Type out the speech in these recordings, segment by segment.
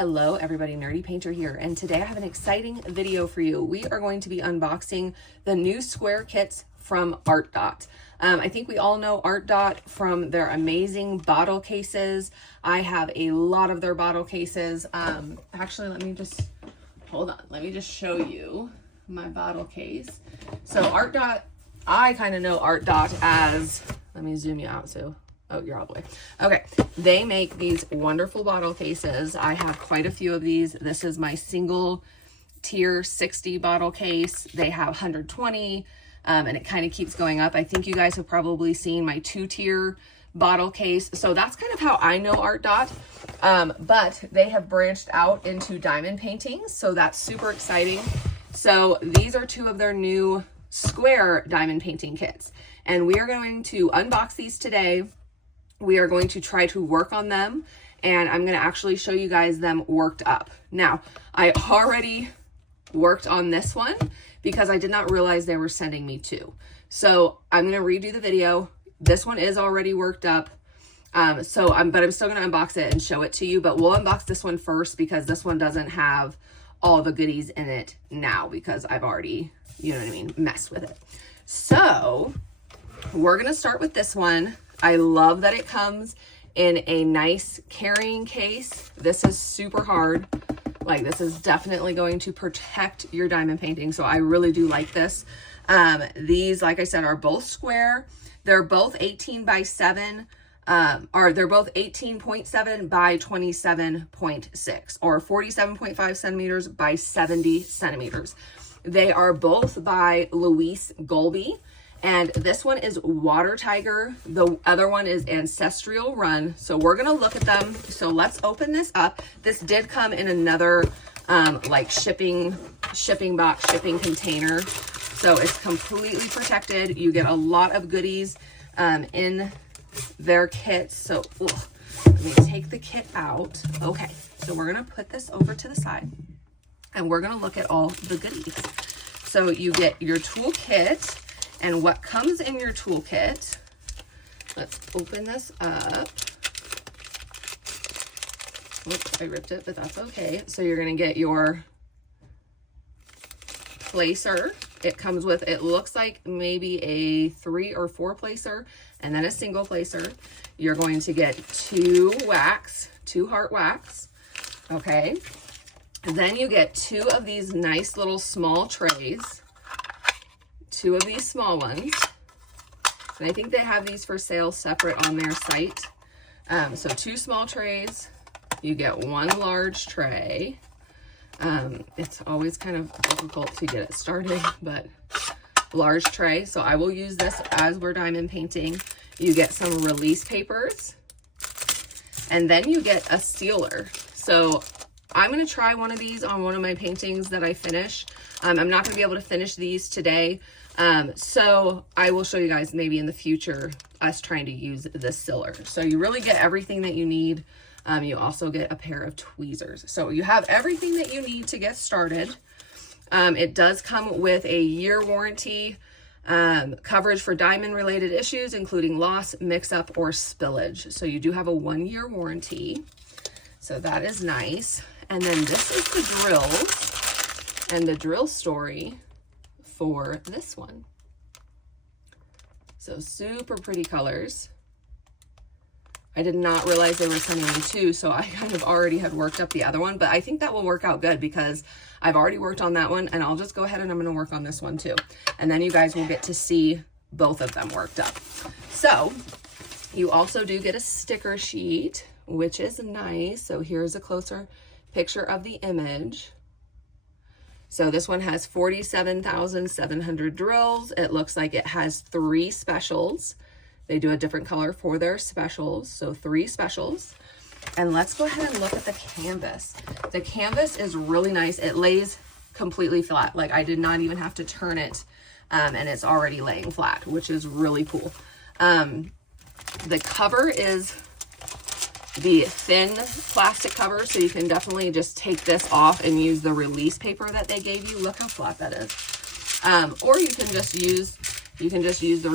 Hello everybody, Nerdy Painter here, and today I have an exciting video for you. We are going to be unboxing the new square kits from Artdot. I think we all know Artdot from their amazing bottle cases. I have a lot of their bottle cases. Actually, let me just show you my bottle case. So Artdot, I kind of know Artdot as, let me zoom you out so. Oh, you're all the way. Okay, they make these wonderful bottle cases. I have quite a few of these. This is my single tier 60 bottle case. They have 120, and it kind of keeps going up. I think you guys have probably seen my 2-tier bottle case. So that's kind of how I know Artdot, but they have branched out into diamond painting. So that's super exciting. So these are 2 of their new square diamond painting kits, and we are going to unbox these today. We are going to try to work on them, and I'm going to actually show you guys them worked up. Now, I already worked on this one because I did not realize they were sending me 2. So I'm going to redo the video. This one is already worked up. But I'm still going to unbox it and show it to you, but we'll unbox this one first because this one doesn't have all the goodies in it now because I've already, you know what I mean, messed with it. So we're going to start with this one. I love that it comes in a nice carrying case. This is super hard. Like, this is definitely going to protect your diamond painting. So I really do like this. These, like I said, are both square. They're both 18 by 7, they're both 18.7 by 27.6 or 47.5 centimeters by 70 centimeters. They are both by Louise Goalby. And this one is Water Tiger. The other one is Ancestral Run. So we're going to look at them. So let's open this up. This did come in another like shipping box, shipping container. So it's completely protected. You get a lot of goodies in their kits. So let me take the kit out. Okay, so we're going to put this over to the side and we're going to look at all the goodies. So you get your tool kit. And what comes in your toolkit, let's open this up. Oops, I ripped it, but that's okay. So you're gonna get your placer. It comes with, it looks like maybe a 3 or 4 placer and then a single placer. You're going to get 2 heart wax, okay? And then you get 2 of these nice little small trays. 2 of these small ones, and I think they have these for sale separate on their site. So 2 small trays, you get 1 large tray. It's always kind of difficult to get it started, but large tray. So I will use this as we're diamond painting. You get some release papers, and then you get a sealer. So I'm going to try one of these on one of my paintings that I finish. I'm not going to be able to finish these today. So I will show you guys maybe in the future us trying to use this sealer. So you really get everything that you need. You also get a pair of tweezers. So you have everything that you need to get started. It does come with a year warranty, coverage for diamond related issues, including loss, mix up, or spillage. So you do have a 1-year warranty. So that is nice. And then this is the drills and the drill story for this one. So super pretty colors. I did not realize they were sending me 2, so I kind of already had worked up the other one, but I think that will work out good because I've already worked on that one, and I'll just go ahead and I'm going to work on this one too. And then you guys will get to see both of them worked up. So you also do get a sticker sheet, which is nice. So here's a closer picture of the image. So this one has 47,700 drills. It looks like it has 3 specials. They do a different color for their specials. So 3 specials. And let's go ahead and look at the canvas. The canvas is really nice. It lays completely flat. Like, I did not even have to turn it, and it's already laying flat, which is really cool. The cover is the thin plastic cover, so you can definitely just take this off and use the release paper that they gave you. Look how flat that is. Or you can just use you can just use the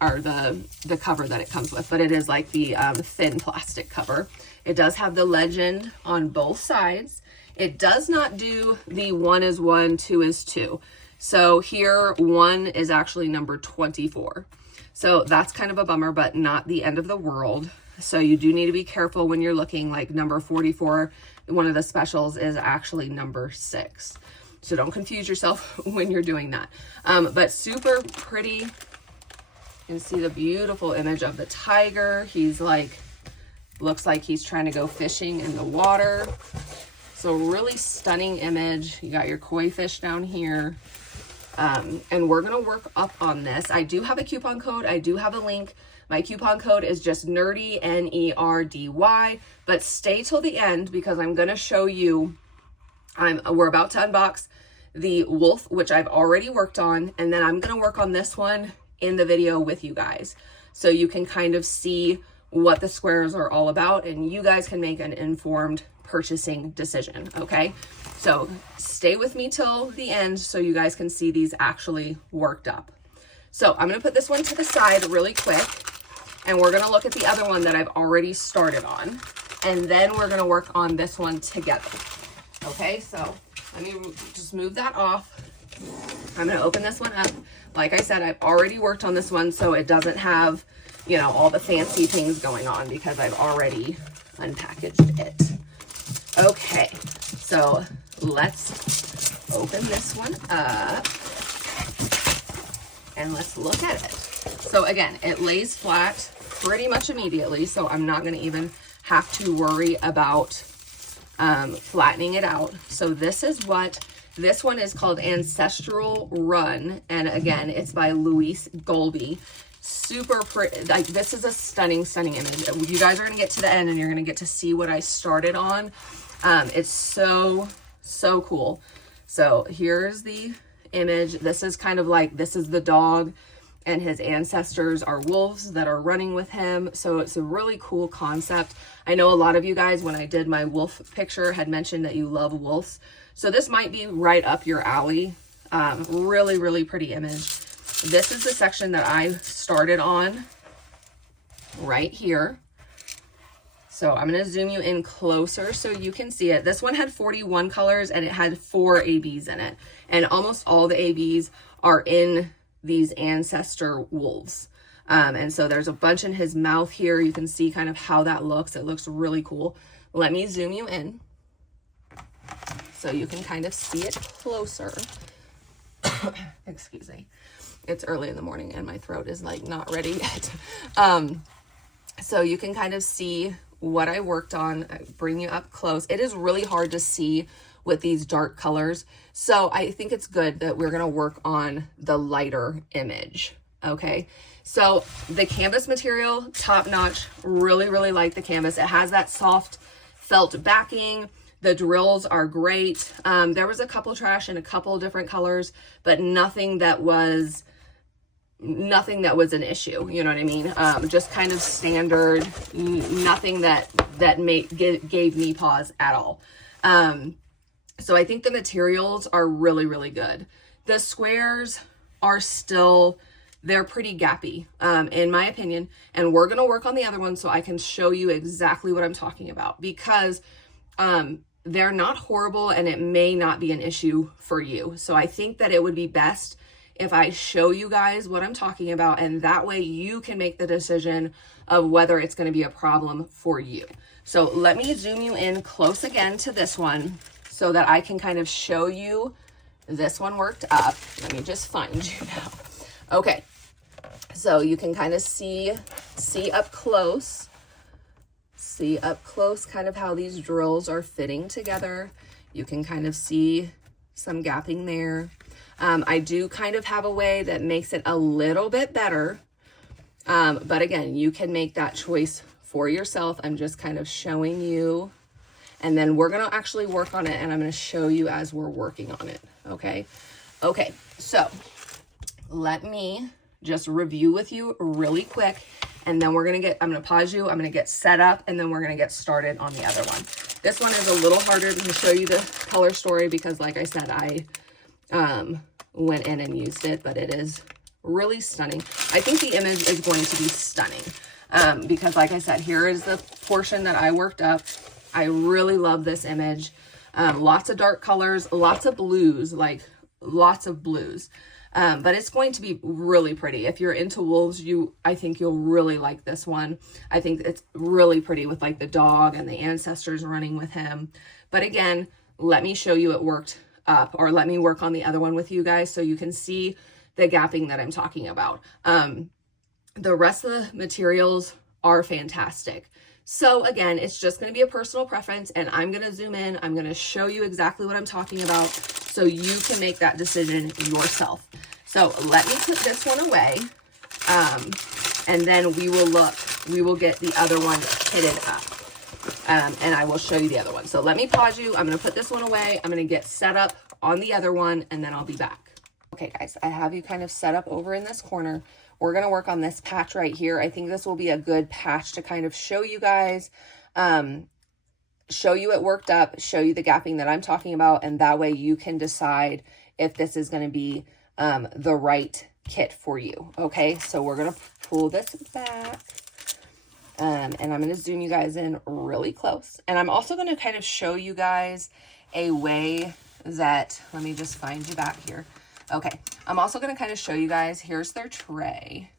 or the cover that it comes with, but it is like the thin plastic cover. It does have the legend on both sides. It does not do the 1 is 1, 2 is 2. So here 1 is actually number 24. So that's kind of a bummer, but not the end of the world. So you do need to be careful when you're looking. Like number 44, one of the specials is actually number 6. So don't confuse yourself when you're doing that. But super pretty. You can see the beautiful image of the tiger. He's like, looks like he's trying to go fishing in the water. So really stunning image. You got your koi fish down here. And we're going to work up on this. I do have a coupon code. I do have a link. My coupon code is just nerdy, NERDY, but stay till the end because I'm going to show you, we're about to unbox the wolf, which I've already worked on. And then I'm going to work on this one in the video with you guys. So you can kind of see what the squares are all about and you guys can make an informed purchasing decision. Okay. So stay with me till the end so you guys can see these actually worked up. So I'm going to put this one to the side really quick and we're going to look at the other one that I've already started on. And then we're going to work on this one together. Okay. So let me just move that off. I'm going to open this one up. Like I said, I've already worked on this one, so it doesn't have, you know, all the fancy things going on because I've already unpackaged it. Okay, so let's open this one up and let's look at it. So again, it lays flat pretty much immediately, so I'm not going to even have to worry about flattening it out. So this one is called Ancestral Run, and again, it's by Louise Goalby. Super pretty. Like, this is a stunning image. You guys are gonna get to the end and you're gonna get to see what I started on. It's so cool. So here's the image. This is kind of like, this is the dog and his ancestors are wolves that are running with him. So it's a really cool concept. I know a lot of you guys, when I did my wolf picture, had mentioned that you love wolves. So this might be right up your alley. Really pretty image. This is the section that I started on right here. So I'm going to zoom you in closer so you can see it. This one had 41 colors and it had 4 ABs in it. And almost all the ABs are in these ancestor wolves. And so there's a bunch in his mouth here. You can see kind of how that looks. It looks really cool. Let me zoom you in so you can kind of see it closer. Excuse me. It's early in the morning and my throat is like not ready yet. So you can kind of see what I worked on. I bring you up close. It is really hard to see with these dark colors. So I think it's good that we're going to work on the lighter image. Okay. So the canvas material, top notch, really like the canvas. It has that soft felt backing. The drills are great. There was a couple trash in a couple different colors, but nothing that was an issue. You know what I mean? Just kind of standard, nothing that gave me pause at all. So I think the materials are really good. The squares are still, they're pretty gappy, in my opinion. And we're going to work on the other one so I can show you exactly what I'm talking about, because they're not horrible and it may not be an issue for you. So I think that it would be best if I show you guys what I'm talking about, and that way you can make the decision of whether it's going to be a problem for you. So let me zoom you in close again to this one so that I can kind of show you this one worked up. Let me just find you now. Okay. So you can kind of see up close kind of how these drills are fitting together. You can kind of see some gapping there. I do kind of have a way that makes it a little bit better. But again, you can make that choice for yourself. I'm just kind of showing you, and then we're going to actually work on it and I'm going to show you as we're working on it. Okay. Okay. So let me just review with you really quick. And then I'm going to pause you. I'm going to get set up and then we're going to get started on the other one. This one is a little harder to show you the color story because like I said, I went in and used it, but it is really stunning. I think the image is going to be stunning because like I said, here is the portion that I worked up. I really love this image. Lots of dark colors, lots of blues, like lots of blues. But it's going to be really pretty. If you're into wolves, I think you'll really like this one. I think it's really pretty with like the dog and the ancestors running with him. But again, let me show you it worked up, or let me work on the other one with you guys so you can see the gapping that I'm talking about. The rest of the materials are fantastic. So again, it's just going to be a personal preference, and I'm going to zoom in. I'm going to show you exactly what I'm talking about so you can make that decision yourself. So let me put this one away, and then we will get the other one kitted up, and I will show you the other one. So let me pause you. I'm going to put this one away. I'm going to get set up on the other one, and then I'll be back. Okay, guys, I have you kind of set up over in this corner. We're going to work on this patch right here. I think this will be a good patch to kind of show you guys, show you it worked up, show you the gapping that I'm talking about, and that way you can decide if this is going to be the right kit for you. Okay, so we're going to pull this back, and I'm going to zoom you guys in really close. And I'm also going to kind of show you guys a way that, let me just find you back here. Okay, I'm also going to kind of show you guys, here's their tray.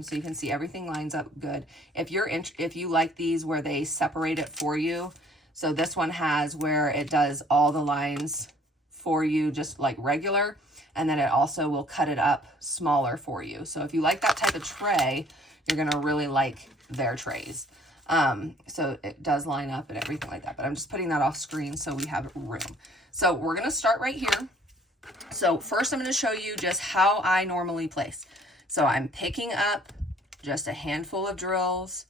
So you can see everything lines up good. If you like these where they separate it for you, so this one has where it does all the lines for you, just like regular, and then it also will cut it up smaller for you. So if you like that type of tray, you're going to really like their trays. So it does line up and everything like that, but I'm just putting that off screen so we have room. So we're going to start right here. So first I'm going to show you just how I normally place. So I'm picking up just a handful of drills.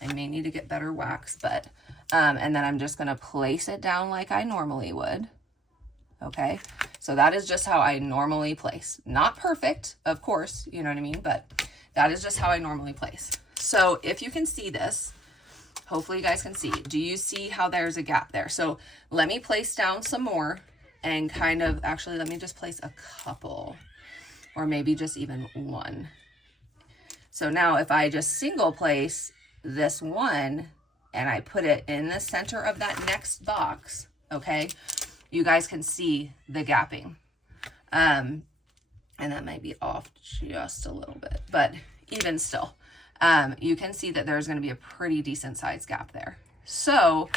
I may need to get better wax, but, and then I'm just going to place it down like I normally would. Okay. So that is just how I normally place. Not perfect, of course, you know what I mean? But that is just how I normally place. So if you can see this, hopefully you guys can see, do you see how there's a gap there? So let me place down some more. And kind of, actually, let me just place a couple, or maybe just even one. So now if I just single place this one and I put it in the center of that next box, okay, you guys can see the gapping. And that might be off just a little bit, but even still, you can see that there's going to be a pretty decent sized gap there. So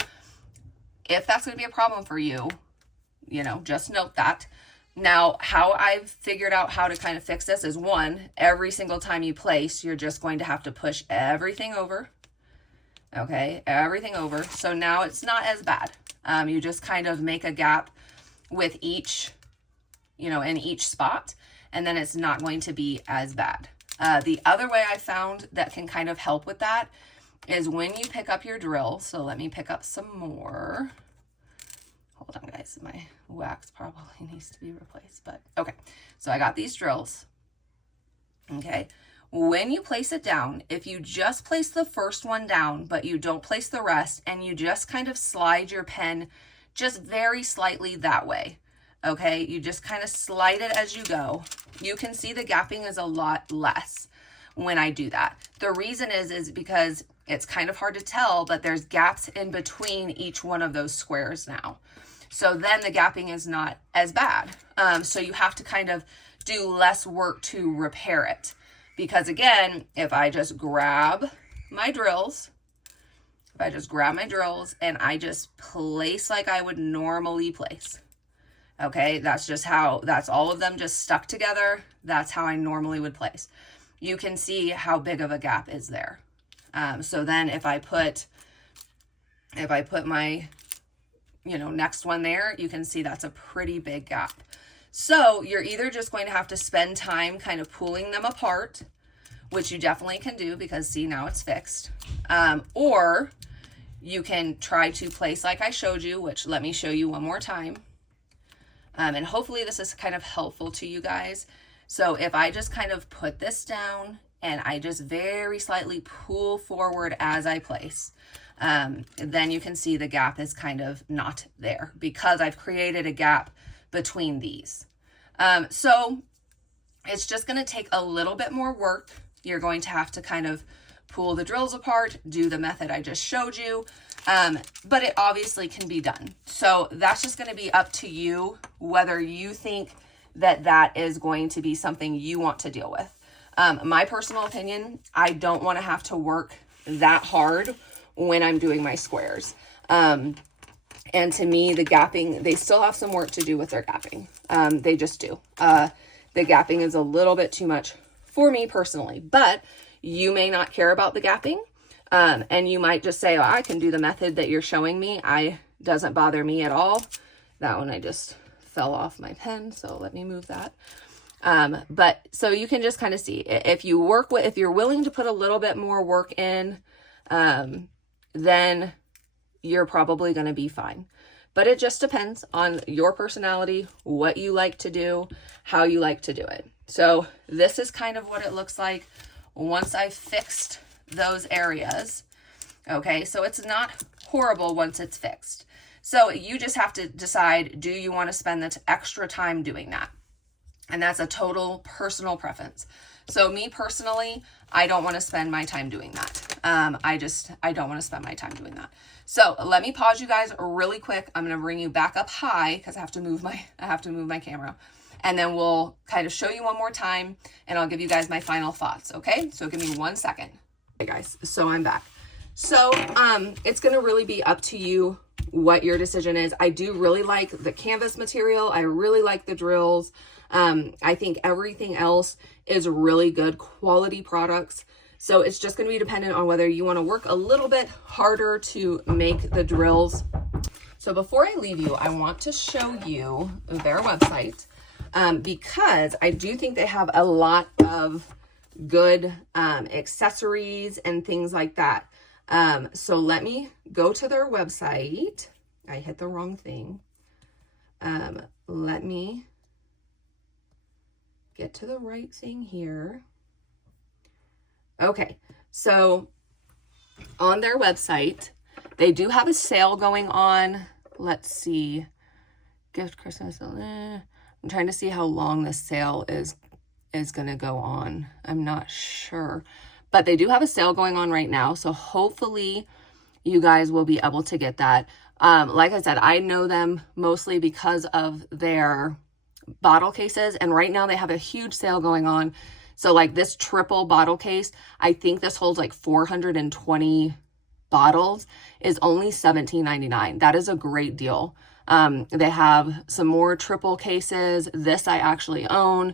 if that's going to be a problem for you, you know, just note that. Now, how I've figured out how to kind of fix this is, one, every single time you place, you're just going to have to push everything over. Okay, everything over. So now it's not as bad. You just kind of make a gap with each, you know, in each spot, and then it's not going to be as bad. The other way I found that can kind of help with that is when you pick up your drill. So let me pick up some more. Hold on, guys, my wax probably needs to be replaced, but okay. So I got these drills. Okay. When you place it down, if you just place the first one down, but you don't place the rest, and you just kind of slide your pen just very slightly that way. Okay. You just kind of slide it as you go. You can see the gapping is a lot less when I do that. The reason is because it's kind of hard to tell, but there's gaps in between each one of those squares now. So then the gapping is not as bad. So you have to kind of do less work to repair it. Because again, if I just grab my drills, and I just place like I would normally place. Okay, that's all of them just stuck together. That's how I normally would place. You can see how big of a gap is there. So then if I put my, you know, next one there, you can see that's a pretty big gap. So you're either just going to have to spend time kind of pulling them apart, which you definitely can do because see, now it's fixed. Or you can try to place like I showed you, which let me show you one more time. And hopefully this is kind of helpful to you guys. So if I just kind of put this down and I just very slightly pull forward as I place, then you can see the gap is kind of not there because I've created a gap between these. So It's just going to take a little bit more work. You're going to have to kind of pull the drills apart, do the method I just showed you, but it obviously can be done. So that's just going to be up to you whether you think that that is going to be something you want to deal with. My personal opinion, I don't want to have to work that hard when I'm doing my squares. And to me, the gapping, they still have some work to do with their gapping. They just do. The gapping is a little bit too much for me personally, but you may not care about the gapping. And you might just say, oh, I can do the method that you're showing me. Doesn't bother me at all. That one, I just fell off my pen. So let me move that. But so you can just kind of see if you're willing to put a little bit more work in, then you're probably going to be fine. But it just depends on your personality, what you like to do, how you like to do it. So this is kind of what it looks like once I've fixed those areas. Okay, so it's not horrible once it's fixed. So you just have to decide, do you want to spend the extra time doing that? And that's a total personal preference. So me personally, I don't want to spend my time doing that. I don't want to spend my time doing that. So let me pause you guys really quick. I'm going to bring you back up high because I have to move my camera, and then we'll kind of show you one more time and I'll give you guys my final thoughts. Okay. So give me 1 second. Okay guys. So I'm back. So, it's going to really be up to you what your decision is. I do really like the canvas material. I really like the drills. I think everything else is really good quality products. So it's just going to be dependent on whether you want to work a little bit harder to make the drills. So before I leave you, I want to show you their website, because I do think they have a lot of good accessories and things like that. So let me go to their website. I hit the wrong thing. Let me get to the right thing here. Okay, so on their website, they do have a sale going on. Let's see. Gift Christmas. I'm trying to see how long this sale is going to go on. I'm not sure. But they do have a sale going on right now. So hopefully you guys will be able to get that. Like I said, I know them mostly because of their bottle cases. And right now they have a huge sale going on. So like this triple bottle case, I think this holds like 420 bottles, is only $17.99. That is a great deal. They have some more triple cases. This I actually own.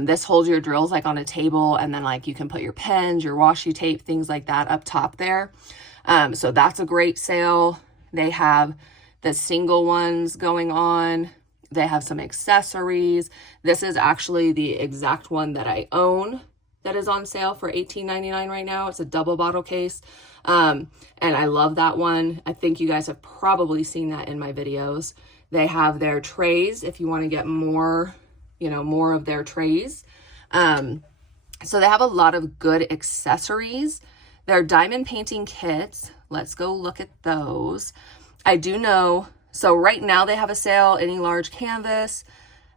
This holds your drills like on a table, and then like you can put your pens, your washi tape, things like that up top there. So that's a great sale. They have the single ones going on. They have some accessories. This is actually the exact one that I own that is on sale for $18.99 right now. It's a double bottle case. And I love that one. I think you guys have probably seen that in my videos. They have their trays if you want to get more, more of their trays. So they have a lot of good accessories. Their diamond painting kits, let's go look at those. I do know, so right now they have a sale, any large canvas,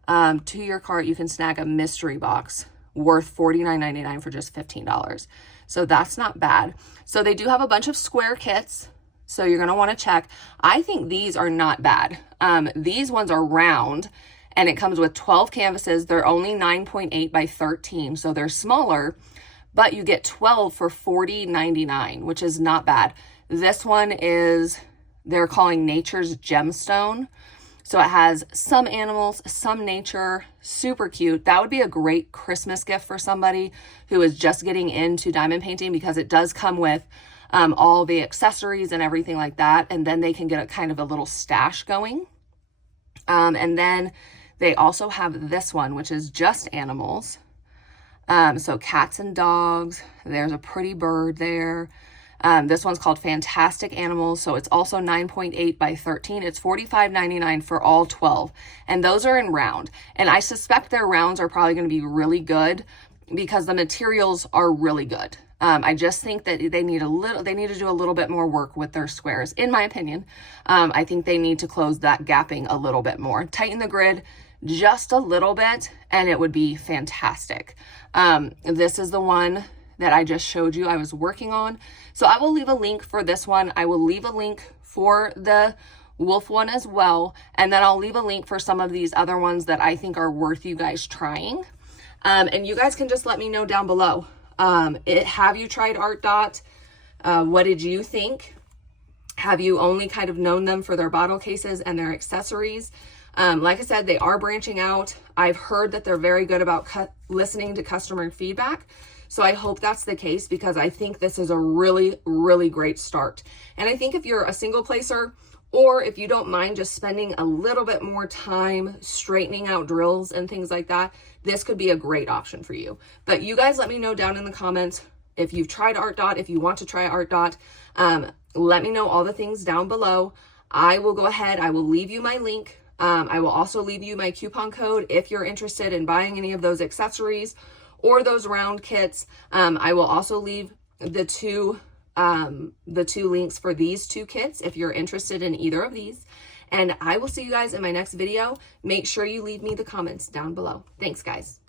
to your cart, you can snag a mystery box worth $49.99 for just $15. So that's not bad. So they do have a bunch of square kits. So you're going to want to check. I think these are not bad. These ones are round and it comes with 12 canvases. They're only 9.8 by 13. So they're smaller, but you get 12 for $40.99, which is not bad. This one is, they're calling Nature's Gemstone. So it has some animals, some nature, super cute. That would be a great Christmas gift for somebody who is just getting into diamond painting, because it does come with all the accessories and everything like that. And then they can get a kind of a little stash going. And then they also have this one, which is just animals. So cats and dogs, there's a pretty bird there. This one's called Fantastic Animals. So it's also 9.8 by 13. It's $45.99 for all 12. And those are in round. And I suspect their rounds are probably going to be really good because the materials are really good. I just think that they need to do a little bit more work with their squares, in my opinion. I think they need to close that gapping a little bit more. Tighten the grid, just a little bit and it would be fantastic. This is the one that I just showed you I was working on. So I will leave a link for this one. I will leave a link for the wolf one as well. And then I'll leave a link for some of these other ones that I think are worth you guys trying. And you guys can just let me know down below. Have you tried Artdot? What did you think? Have you only kind of known them for their bottle cases and their accessories? Like I said, they are branching out. I've heard that they're very good about listening to customer feedback. So I hope that's the case, because I think this is a really, really great start. And I think if you're a single placer, or if you don't mind just spending a little bit more time straightening out drills and things like that, this could be a great option for you. But you guys let me know down in the comments if you've tried Artdot, if you want to try Artdot. Let me know all the things down below. I will go ahead, I will leave you my link. I will also leave you my coupon code if you're interested in buying any of those accessories or those round kits. I will also leave the two links for these two kits if you're interested in either of these. And I will see you guys in my next video. Make sure you leave me the comments down below. Thanks, guys.